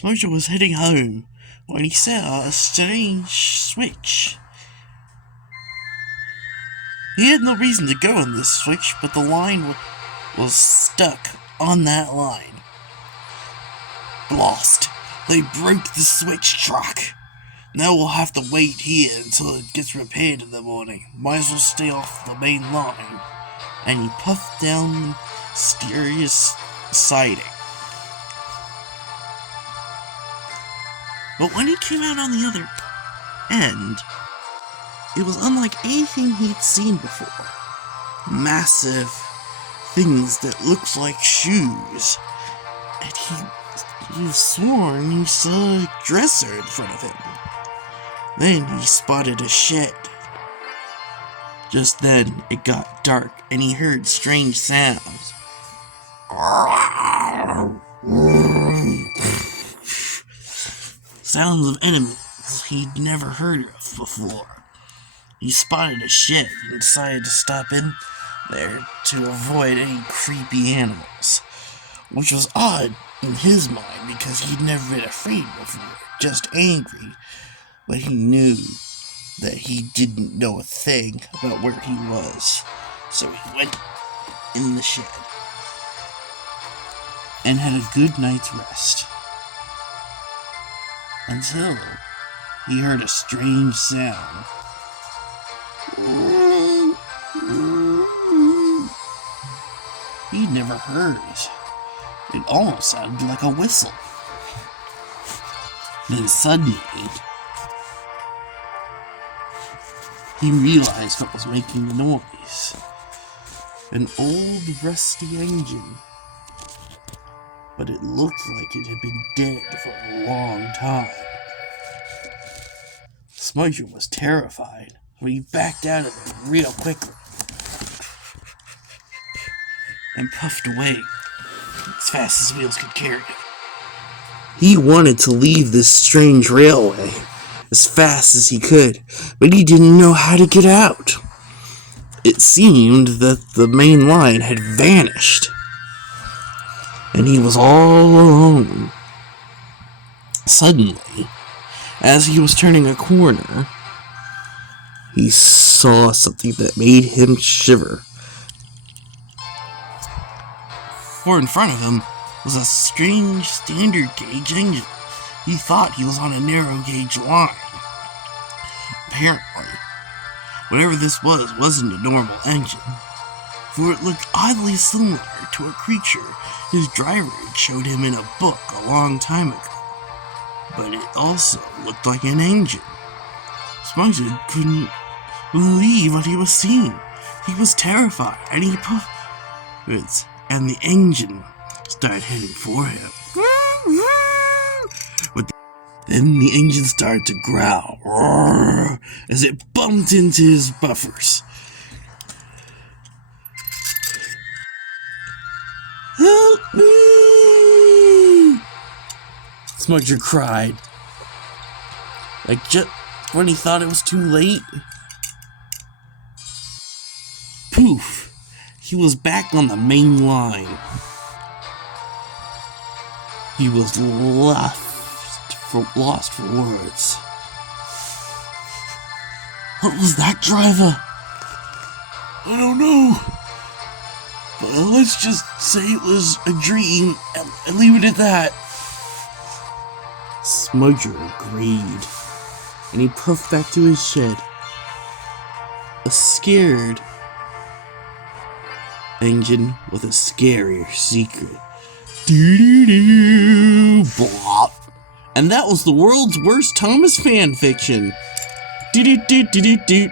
Smudger was heading home when he saw a strange switch. He had no reason to go on this switch, but the line was stuck on that line. Lost. They broke the switch truck. Now we'll have to wait here until it gets repaired in the morning. Might as well stay off the main line. And he puffed down the mysterious siding. But when he came out on the other end, it was unlike anything he'd seen before. Massive things that looked like shoes. And he sworn he saw a dresser in front of him. Then he spotted a shed. Just then, it got dark, and he heard strange sounds. Sounds of enemies he'd never heard of before. He spotted a shed and decided to stop in there to avoid any creepy animals, which was odd in his mind because he'd never been afraid before, just angry, but he knew that he didn't know a thing about where he was, so he went in the shed and had a good night's rest until he heard a strange sound. He'd never heard it. It almost sounded like a whistle. Then suddenly, he realized what was making the noise. An old rusty engine. But it looked like it had been dead for a long time. Smudger was terrified, but he backed out of it real quickly and puffed away as fast as wheels could carry him. He wanted to leave this strange railway as fast as he could, but he didn't know how to get out. It seemed that the main line had vanished, and he was all alone. Suddenly, as he was turning a corner, he saw something that made him shiver. For in front of him was a strange standard gauge engine. He thought he was on a narrow gauge line. Apparently, whatever this was wasn't a normal engine, for it looked oddly similar to a creature his driver had showed him in a book a long time ago. But it also looked like an engine. Smudger couldn't believe what he was seeing. He was terrified, and he puffed, and the engine started heading for him. Then the engine started to growl as it bumped into his buffers. Help me! Smudger cried. Like just when he thought it was too late. Poof! He was back on the main line. He was lost for words. What was that, driver? I don't know. But let's just say it was a dream and leave it at that. Smudger agreed, and he puffed back to his shed. A scared engine with a scarier secret. Doo-doo-doo, blop. And that was the world's worst Thomas fan fiction. Doo-doo-doo-doo-doo-doo.